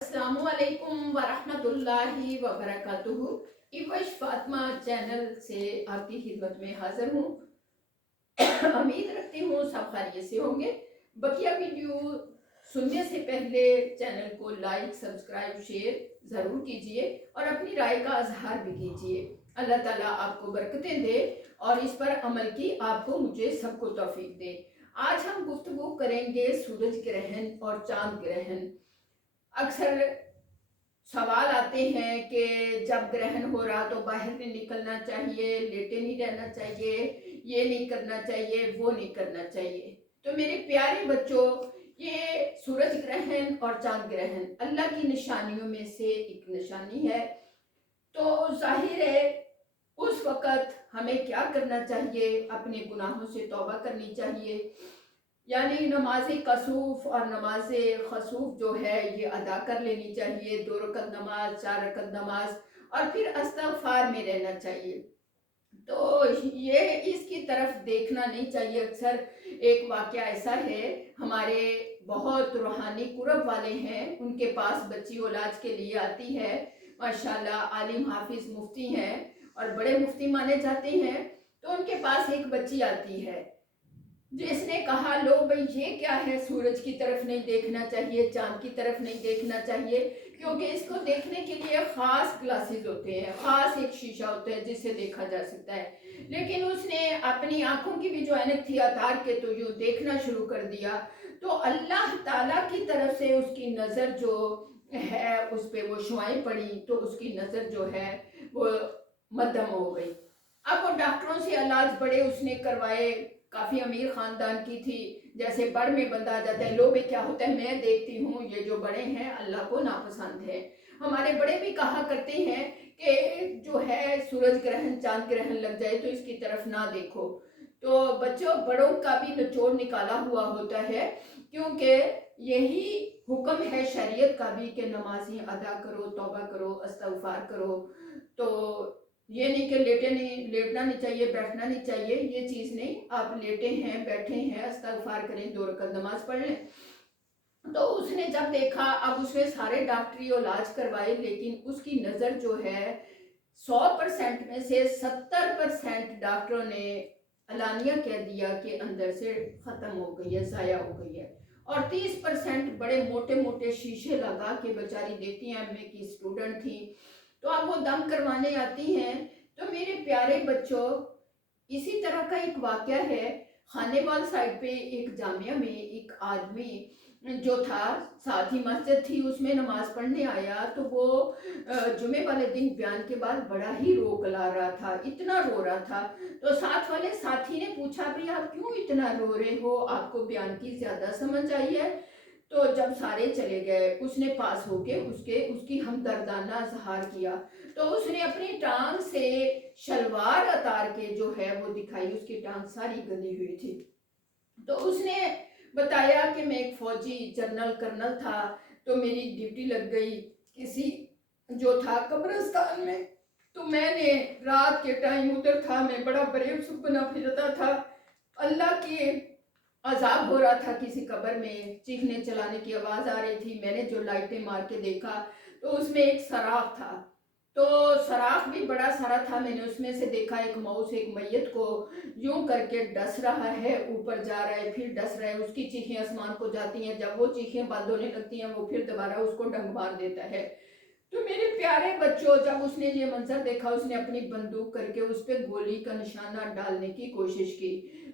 अस्सलामु अलैकुम वरहमतुल्लाहि वबरकातुहू। इवश फातिमा चैनल से आपकी खिदमत में हाजिर हूँ। उम्मीद रखती हूँ सब खैरियत से होंगे। बकिया वीडियो सुनने से पहले चैनल को लाइक सब्सक्राइब शेयर ज़रूर कीजिए और अपनी राय का इजहार भी कीजिए। अल्लाह ताला आपको बरकतें दे और इस पर अमल की आपको मुझे सबको तौफीक दे। आज हम गुफ्तगू करेंगे सूरज ग्रहण और चांद ग्रहण। अक्सर सवाल आते हैं कि जब ग्रहण हो रहा तो बाहर नहीं निकलना चाहिए, लेटे नहीं रहना चाहिए, ये नहीं करना चाहिए, वो नहीं करना चाहिए। तो मेरे प्यारे बच्चों, ये सूरज ग्रहण और चांद ग्रहण अल्लाह की निशानियों में से एक निशानी है। तो जाहिर है उस वक़्त हमें क्या करना चाहिए, अपने गुनाहों से तौबा करनी चाहिए, यानी नमाज कसूफ और नमाज खसूफ जो है ये अदा कर लेनी चाहिए। 2 रकत नमाज, 4 रकत नमाज और फिर इस्तगफार में रहना चाहिए। तो ये इसकी तरफ देखना नहीं चाहिए। अक्सर एक वाक़या ऐसा है, हमारे बहुत रूहानी कुरब वाले हैं, उनके पास बच्ची औलाद के लिए आती है, माशाल्लाह आलिम हाफिज मुफ्ती हैं और बड़े मुफ्ती माने जाते हैं। तो उनके पास एक बच्ची आती है जिसने कहा, लो भाई ये क्या है, सूरज की तरफ नहीं देखना चाहिए, चांद की तरफ नहीं देखना चाहिए, क्योंकि इसको देखने के लिए खास ग्लासेस होते हैं, खास एक शीशा होता है जिससे देखा जा सकता है। लेकिन उसने अपनी आंखों की भी जो ऐनक थी उतार के तो यूं देखना शुरू कर दिया। तो अल्लाह ताला की तरफ से उसकी नज़र जो है उस पे वो शुआएं पड़ी, तो उसकी नज़र जो है वो मध्यम हो गई। अब वो डॉक्टरों से इलाज बड़े उसने करवाए, काफ़ी अमीर ख़ानदान की थी, जैसे बड़ में बंदा आ जाता है, लो भी क्या होता है, मैं देखती हूँ ये जो बड़े हैं अल्लाह को नापसंद है। हमारे बड़े भी कहा करते हैं कि जो है सूरज ग्रहण चांद ग्रहण लग जाए तो इसकी तरफ ना देखो। तो बच्चों, बड़ों का भी निचोड़ निकाला हुआ होता है, क्योंकि यही हुक्म है शरीयत का भी कि नमाज़ी अदा करो, तौबा करो, इस्तगफार करो। तो ये नहीं कि लेटना नहीं चाहिए, बैठना नहीं चाहिए, ये चीज़ नहीं। आप लेटे हैं, बैठे हैं, इस्तगफार करें, 2 रकात नमाज पढ़ लें। तो उसने जब देखा, अब उसने सारे डॉक्टरी इलाज करवाए, लेकिन उसकी नज़र जो है 100% में से 70% डॉक्टरों ने अलानिया कह दिया कि अंदर से ख़त्म हो गई है, ज़ाया हो गई है। और 30% बड़े मोटे मोटे शीशे लगा के बेचारी देखती हैं, एमए की स्टूडेंट थी, तो अब वो दम करवाने आती हैं। तो मेरे प्यारे बच्चों, इसी तरह का एक वाक़या है, खानेवाल साइड पे एक जामिया में एक आदमी जो था, साथ ही मस्जिद थी, उसमें नमाज पढ़ने आया। तो वो जुमे वाले दिन बयान के बाद बड़ा ही रो गला रहा था, इतना रो रहा था। तो साथ वाले साथी ने पूछा, भाई आप क्यों इतना रो रहे हो, आपको बयान की ज़्यादा समझ आई है? तो जब सारे चले गए, उसने पास होके उसकी हमदर्दाना इजहार किया। तो उसने अपनी टांग से शलवार उतार के जो है वो दिखाई, उसकी टांग सारी गली हुई थी। तो उसने बताया कि मैं एक फौजी जनरल कर्नल था, तो मेरी ड्यूटी लग गई किसी जो था कब्रिस्तान में। तो मैंने रात के टाइम उधर था, मैं बड़ा बरेब सुपना फिरता था, अल्लाह के अजाब हो रहा था, किसी कब्र में चीखने चलाने की आवाज़ आ रही थी। मैंने जो लाइटें मार के देखा तो उसमें एक सराख था, तो सराख भी बड़ा सारा था। मैंने उसमें से देखा एक माउस एक मैयत को यूं करके डस रहा है, ऊपर जा रहा है, फिर डस रहा है, उसकी चीखें आसमान को जाती हैं, जब वो चीखें बंद होने लगती हैं वो फिर दोबारा उसको डंग मार देता है। तो मेरे प्यारे बच्चों, जब उसने ये मंजर देखा, उसने अपनी बंदूक करके उस पर गोली का निशाना डालने की कोशिश की।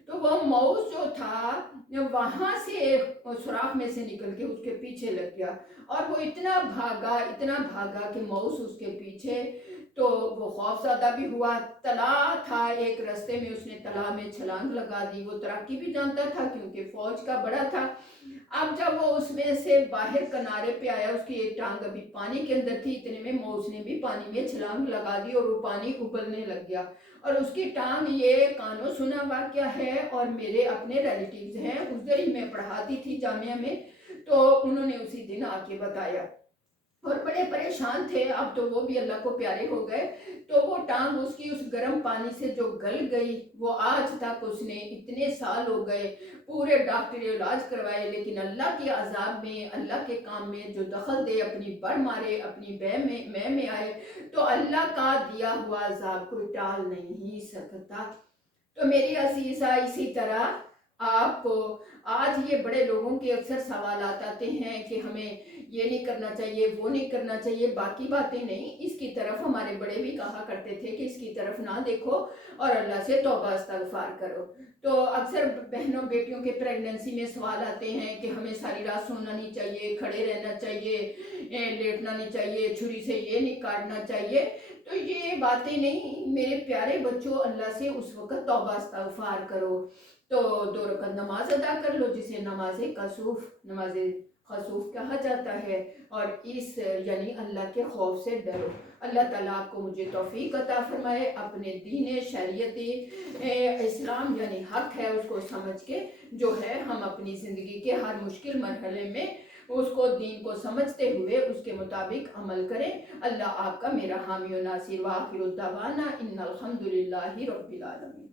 तो वो माउस जो था वहां से एक सुराख में से निकल के उसके पीछे लग गया, और वो इतना भागा कि माउस उसके पीछे। तो वो खौफज़दा भी हुआ। तला था एक रास्ते में, उसने तला में छलांग लगा दी। वो तैराकी भी जानता था क्योंकि फौज का बड़ा था। अब जब वो उसमें से बाहर किनारे पे आया, उसकी एक टांग अभी पानी के अंदर थी, इतने में मौज ने भी पानी में छलांग लगा दी और वो पानी उबलने लग गया। और उसकी टांग, ये कानों सुना वाक़या है, और मेरे अपने रिलेटिव्स हैं, उधर ही मैं पढ़ाती थी जामिया में, तो उन्होंने उसी दिन आके बताया। اور بڑے پریشان تھے، اب تو وہ بھی اللہ کو پیارے ہو گئے، تو وہ ٹانگ اس کی اس گرم پانی سے جو گل گئی، وہ آج تک اس نے اتنے سال ہو گئے پورے ڈاکٹری علاج کروائے، لیکن اللہ کے عذاب میں، اللہ کے کام میں جو دخل دے، اپنی بڑھ مارے، اپنی میں میں آئے، تو اللہ کا دیا ہوا عذاب کوئی ٹال نہیں سکتا۔ تو میری عزیزہ، اسی طرح آپ کو آج یہ بڑے لوگوں کے اکثر سوالات آتے ہیں کہ ہمیں یہ نہیں کرنا چاہیے، وہ نہیں کرنا چاہیے، باقی باتیں نہیں، اس کی طرف ہمارے بڑے بھی کہا کرتے تھے کہ اس کی طرف نہ دیکھو اور اللہ سے توبہ استغفار کرو۔ تو اکثر بہنوں بیٹیوں کے پریگننسی میں سوال آتے ہیں کہ ہمیں ساری رات سونا نہیں چاہیے، کھڑے رہنا چاہیے، لیٹنا نہیں چاہیے، چھری سے یہ نہیں کاٹنا چاہیے۔ تو یہ باتیں نہیں میرے پیارے بچوں، اللہ سے اس وقت توبہ استغفار کرو۔ تو 2 رکعت نماز ادا کر لو، جسے نماز خسوف کہا جاتا ہے، اور اس یعنی اللہ کے خوف سے ڈرو۔ اللہ تعالیٰ آپ کو مجھے توفیق عطا فرمائے، اپنے دین شریعت اسلام یعنی حق ہے اس کو سمجھ کے جو ہے ہم اپنی زندگی کے ہر مشکل مرحلے میں اس کو دین کو سمجھتے ہوئے اس کے مطابق عمل کریں۔ اللہ آپ کا میرا حامی و ناصر، وآخر دعوانا ان الحمدللہ رب العالمین۔